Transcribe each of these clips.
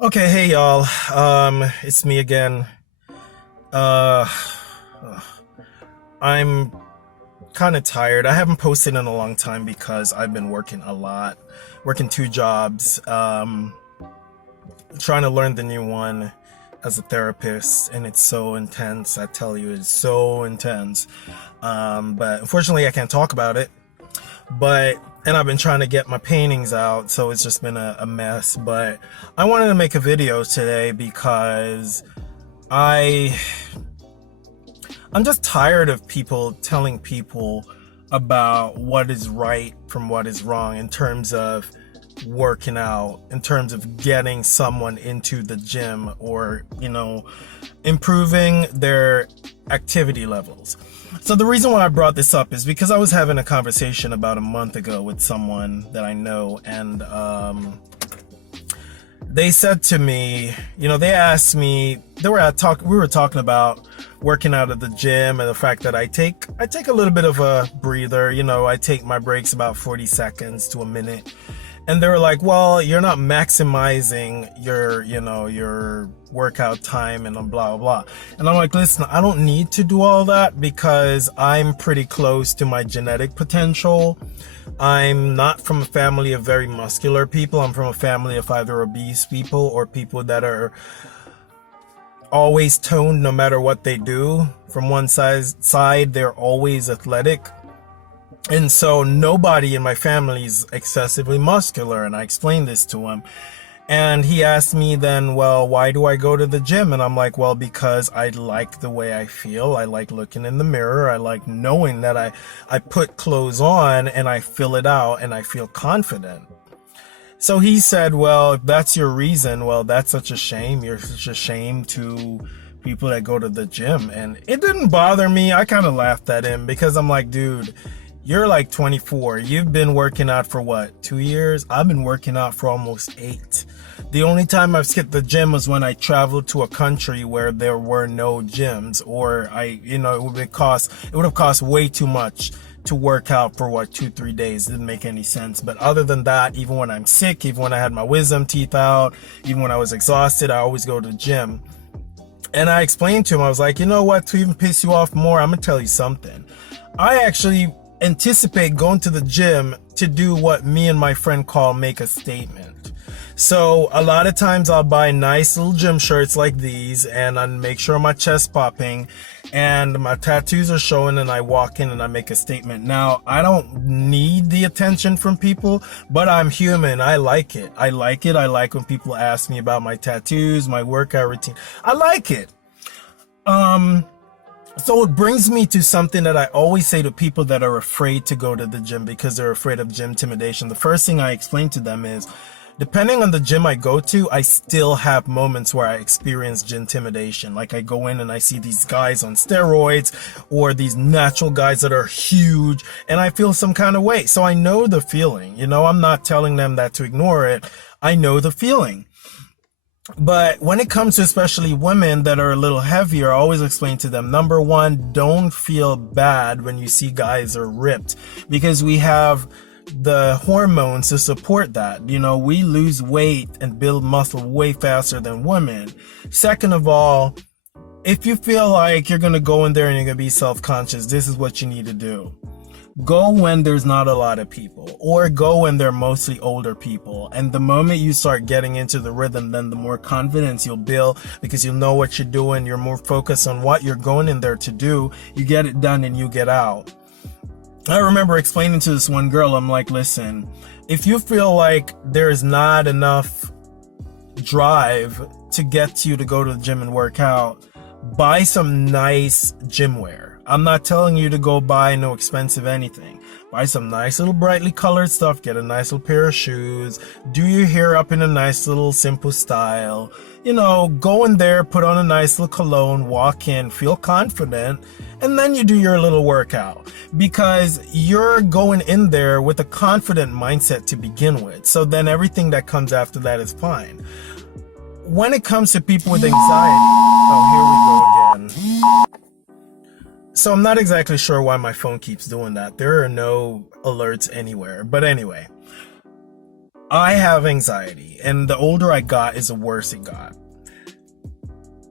Okay, hey y'all. It's me again. Uh, I'm kind of tired. I haven't posted in a long time because I've been working a lot, working two jobs, trying to learn the new one as a therapist, and it's so intense. I tell you, it's so intense. But unfortunately, I can't talk about it. And I've been trying to get my paintings out, so it's just been a mess. But I wanted to make a video today because I I'm just tired of people telling people about what is right from what is wrong in terms of working out, in terms of getting someone into the gym or, improving their activity levels. So the reason why I brought this up is because I was having a conversation about a month ago with someone that I know, and they said to me, they asked me, we were talking about working out at the gym and the fact that I take a little bit of a breather. I take my breaks about 40 seconds to a minute. And they were like, well, you're not maximizing your workout time and blah, blah, blah. And I'm like, listen, I don't need to do all that because I'm pretty close to my genetic potential. I'm not from a family of very muscular people. I'm from a family of either obese people or people that are always toned no matter what they do. From one side, they're always athletic. And so nobody in my family is excessively muscular. And I explained this to him. And he asked me then, well, why do I go to the gym? And I'm like, well, because I like the way I feel. I like looking in the mirror. I like knowing that I put clothes on and I fill it out and I feel confident. So he said, well, if that's your reason, well, that's such a shame. You're such a shame to people that go to the gym. And it didn't bother me. I kind of laughed at him because I'm like, dude, you're like 24. You've been working out for what, 2 years? I've been working out for almost 8. The only time I've skipped the gym was when I traveled to a country where there were no gyms, or it would have cost way too much to work out for what, 2-3 days. It didn't make any sense. But other than that, even when I'm sick, even when I had my wisdom teeth out, even when I was exhausted, I always go to the gym. And I explained to him, I was like, you know what, to even piss you off more, I'm gonna tell you something. I actually anticipate going to the gym to do what me and my friend call make a statement. So a lot of times I'll buy nice little gym shirts like these and I make sure my chest popping and my tattoos are showing, and I walk in and I make a statement. Now, I don't need the attention from people, but I'm human. I like it. I like it. I like when people ask me about my tattoos, my workout routine. I like it. So it brings me to something that I always say to people that are afraid to go to the gym because they're afraid of gym intimidation. The first thing I explain to them is, depending on the gym I go to, I still have moments where I experience gym intimidation. Like I go in and I see these guys on steroids or these natural guys that are huge and I feel some kind of way. So I know the feeling, I'm not telling them that to ignore it. I know the feeling. But when it comes to especially women that are a little heavier, I always explain to them, number one, don't feel bad when you see guys are ripped because we have the hormones to support that. We lose weight and build muscle way faster than women. Second of all, if you feel like you're going to go in there and you're going to be self-conscious, this is what you need to do. Go when there's not a lot of people, or go when they're mostly older people. And the moment you start getting into the rhythm, then the more confidence you'll build because you'll know what you're doing. You're more focused on what you're going in there to do. You get it done and you get out. I remember explaining to this one girl, I'm like, listen, if you feel like there's not enough drive to get you to go to the gym and work out, buy some nice gym wear. I'm not telling you to go buy no expensive anything. Buy some nice little brightly colored stuff. Get a nice little pair of shoes. Do your hair up in a nice little simple style. Go in there, put on a nice little cologne, walk in, feel confident, and then you do your little workout. Because you're going in there with a confident mindset to begin with. So then everything that comes after that is fine. When it comes to people with anxiety, oh, here we go again. So I'm not exactly sure why my phone keeps doing that. There are no alerts anywhere. But anyway, I have anxiety, and the older I got is the worse it got.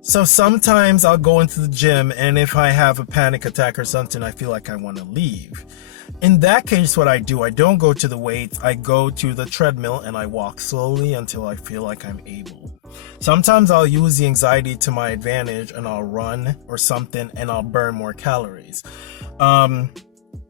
So sometimes I'll go into the gym, and if I have a panic attack or something, I feel like I want to leave. In that case, what I do, I don't go to the weights, I go to the treadmill and I walk slowly until I feel like I'm able. Sometimes I'll use the anxiety to my advantage and I'll run or something and I'll burn more calories.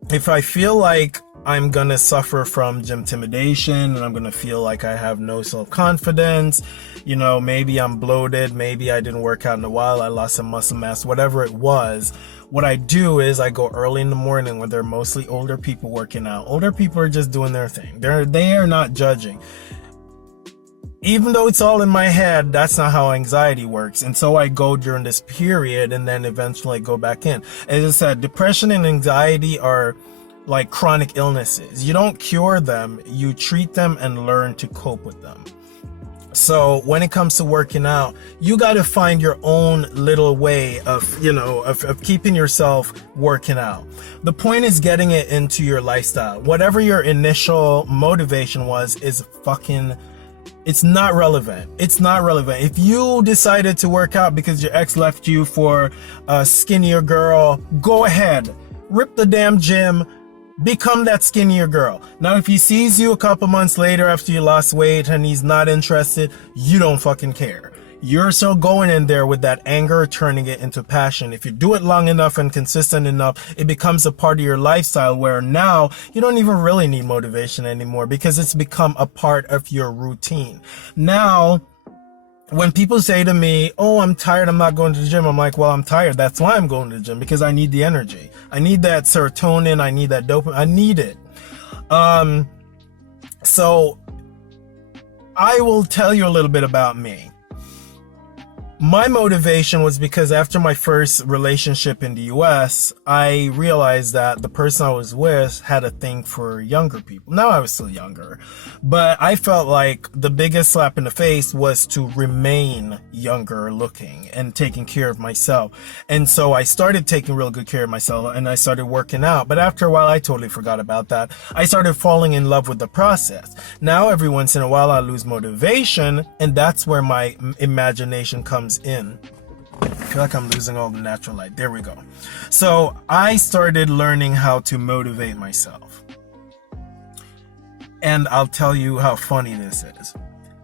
If I feel like I'm gonna suffer from gym intimidation and I'm gonna feel like I have no self-confidence, maybe I'm bloated, maybe I didn't work out in a while, I lost some muscle mass, whatever it was, what I do is I go early in the morning when they're mostly older people working out. Older people are just doing their thing. They are not judging. Even though it's all in my head, that's not how anxiety works. And so I go during this period and then eventually go back in. As I said, depression and anxiety are like chronic illnesses. You don't cure them, you treat them and learn to cope with them. So when it comes to working out, you got to find your own little way of keeping yourself working out. The point is getting it into your lifestyle. Whatever your initial motivation was it's not relevant. It's not relevant. If you decided to work out because your ex left you for a skinnier girl, go ahead, rip the damn gym, become that skinnier girl. Now, if he sees you a couple months later after you lost weight and he's not interested, you don't fucking care. You're still going in there with that anger, turning it into passion. If you do it long enough and consistent enough, it becomes a part of your lifestyle where now you don't even really need motivation anymore because it's become a part of your routine. Now, when people say to me, oh, I'm tired, I'm not going to the gym, I'm like, well, I'm tired. That's why I'm going to the gym, because I need the energy. I need that serotonin. I need that dopamine. I need it. So I will tell you a little bit about me. My motivation was because after my first relationship in the US, I realized that the person I was with had a thing for younger people. Now I was still younger, but I felt like the biggest slap in the face was to remain younger looking and taking care of myself. And so I started taking real good care of myself and I started working out. But after a while, I totally forgot about that. I started falling in love with the process. Now every once in a while, I lose motivation, and that's where my imagination comes in. I feel like I'm losing all the natural light. There we go. So I started learning how to motivate myself. And I'll tell you how funny this is.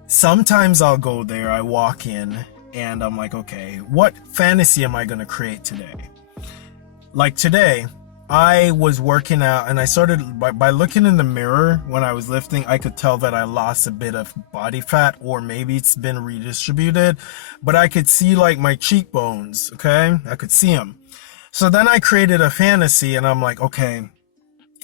Sometimes I'll go there, I walk in, and I'm like, okay, what fantasy am I going to create today? Like today, I was working out and I started by looking in the mirror when I was lifting, I could tell that I lost a bit of body fat, or maybe it's been redistributed, but I could see like my cheekbones. Okay. I could see them. So then I created a fantasy and I'm like, okay,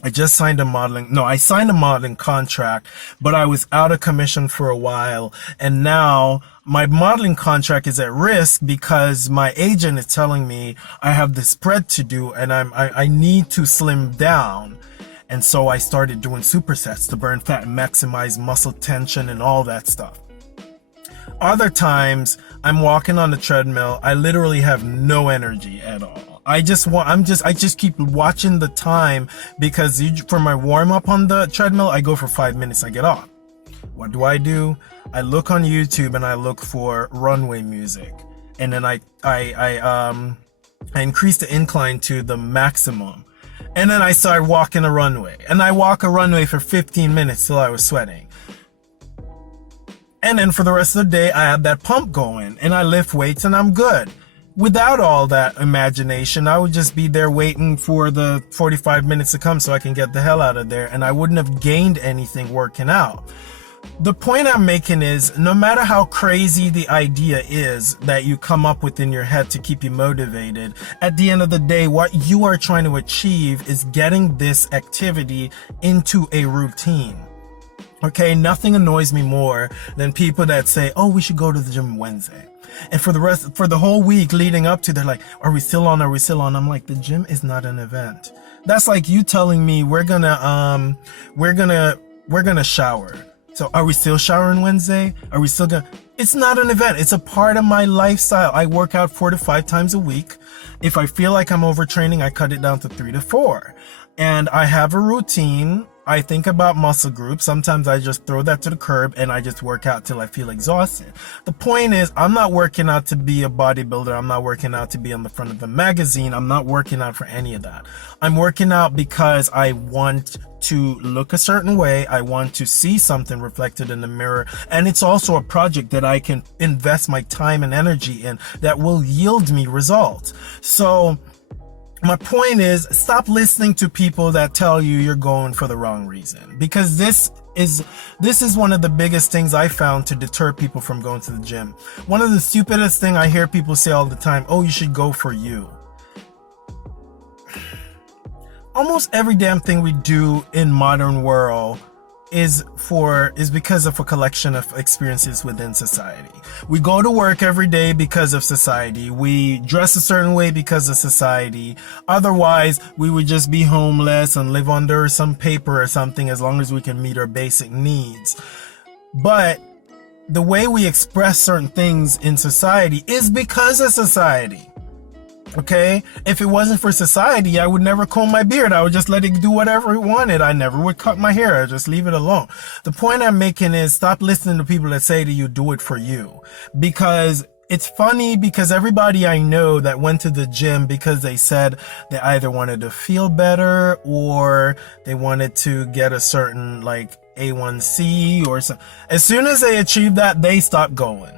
I signed a modeling contract, but I was out of commission for a while. And now my modeling contract is at risk because my agent is telling me I have this spread to do and I need to slim down. And so I started doing supersets to burn fat and maximize muscle tension and all that stuff. Other times I'm walking on the treadmill. I literally have no energy at all. I just keep watching the time because for my warm up on the treadmill, I go for 5 minutes, I get off. What do? I look on YouTube and I look for runway music. And then I increase the incline to the maximum. And then I start walking a runway. And I walk a runway for 15 minutes till I was sweating. And then for the rest of the day, I have that pump going and I lift weights and I'm good. Without all that imagination, I would just be there waiting for the 45 minutes to come so I can get the hell out of there, and I wouldn't have gained anything working out. The point I'm making is, no matter how crazy the idea is that you come up with in your head to keep you motivated, at the end of the day, what you are trying to achieve is getting this activity into a routine. Okay, nothing annoys me more than people that say, oh, we should go to the gym Wednesday. And for the whole week leading up to, they're like, are we still on? I'm like, the gym is not an event. That's like you telling me we're gonna shower. So are we still showering Wednesday? Are we still gonna? It's not an event. It's a part of my lifestyle. I work out 4 to 5 times a week. If I feel like I'm overtraining, I cut it down to 3 to 4. And I have a routine. I think about muscle groups. Sometimes I just throw that to the curb and I just work out till I feel exhausted. The point is, I'm not working out to be a bodybuilder. I'm not working out to be on the front of a magazine. I'm not working out for any of that. I'm working out because I want to look a certain way. I want to see something reflected in the mirror. And it's also a project that I can invest my time and energy in that will yield me results. So my point is, stop listening to people that tell you you're going for the wrong reason, because this is one of the biggest things I found to deter people from going to the gym. One of the stupidest thing I hear people say all the time, oh, you should go for you. Almost every damn thing we do in modern world is because of a collection of experiences within society. We go to work every day because of society. We dress a certain way because of society. Otherwise, we would just be homeless and live under some paper or something as long as we can meet our basic needs. But the way we express certain things in society is because of society. Okay, if it wasn't for society, I would never comb my beard. I would just let it do whatever it wanted. I never would cut my hair. I'd just leave it alone. The point I'm making is, stop listening to people that say to you, do it for you. Because it's funny, because everybody I know that went to the gym because they said they either wanted to feel better or they wanted to get a certain like A1C or something. As soon as they achieved that, they stopped going.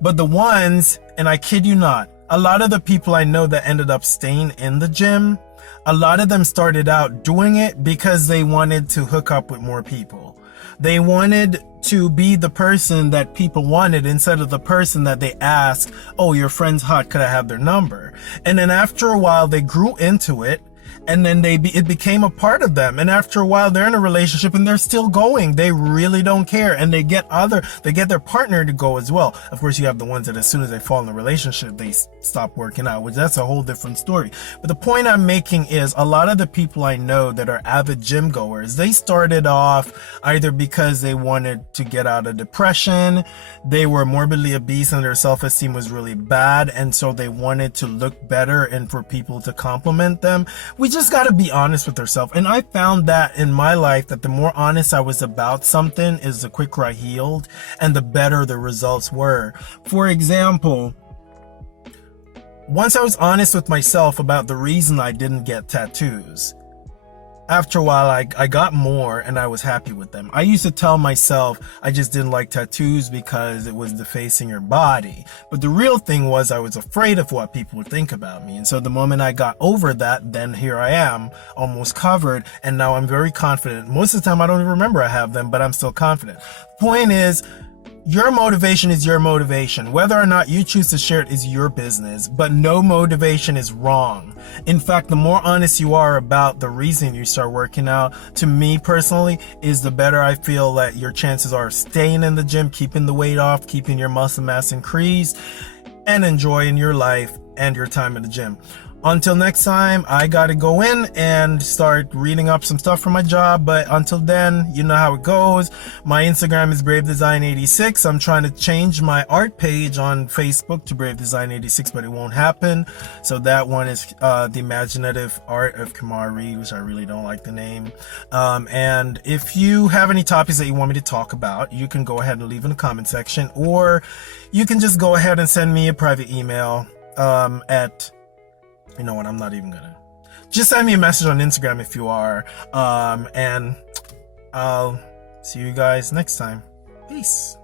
But the ones, and I kid you not, a lot of the people I know that ended up staying in the gym, a lot of them started out doing it because they wanted to hook up with more people. They wanted to be the person that people wanted instead of the person that they asked, oh, your friend's hot, could I have their number? And then after a while, they grew into it. And then it became a part of them. And after a while, they're in a relationship and they're still going. They really don't care. And they get their partner to go as well. Of course, you have the ones that as soon as they fall in a relationship, they stop working out, which that's a whole different story. But the point I'm making is, a lot of the people I know that are avid gym goers, they started off either because they wanted to get out of depression, they were morbidly obese and their self-esteem was really bad. And so they wanted to look better and for people to compliment them. We just got to be honest with ourselves. And I found that in my life, that the more honest I was about something is the quicker I healed and the better the results were. For example, once I was honest with myself about the reason I didn't get tattoos, after a while, I got more and I was happy with them. I used to tell myself I just didn't like tattoos because it was defacing your body. But the real thing was, I was afraid of what people would think about me. And so the moment I got over that, then here I am, almost covered. And now I'm very confident. Most of the time, I don't even remember I have them, but I'm still confident. Point is, your motivation is your motivation. Whether or not you choose to share it is your business, but no motivation is wrong. In fact, the more honest you are about the reason you start working out, to me personally, is the better I feel that your chances are of staying in the gym, keeping the weight off, keeping your muscle mass increased, and enjoying your life and your time in the gym. Until next time, I gotta go in and start reading up some stuff for my job. But until then, you know how it goes. My Instagram is BraveDesign86. I'm trying to change my art page on Facebook to BraveDesign86, but it won't happen. So that one is The Imaginative Art of Kamar Reed, which I really don't like the name. And if you have any topics that you want me to talk about, you can go ahead and leave in the comment section, or you can just go ahead and send me a private email at... You know what? I'm not even gonna. Just send me a message on Instagram if you are. And I'll see you guys next time. Peace.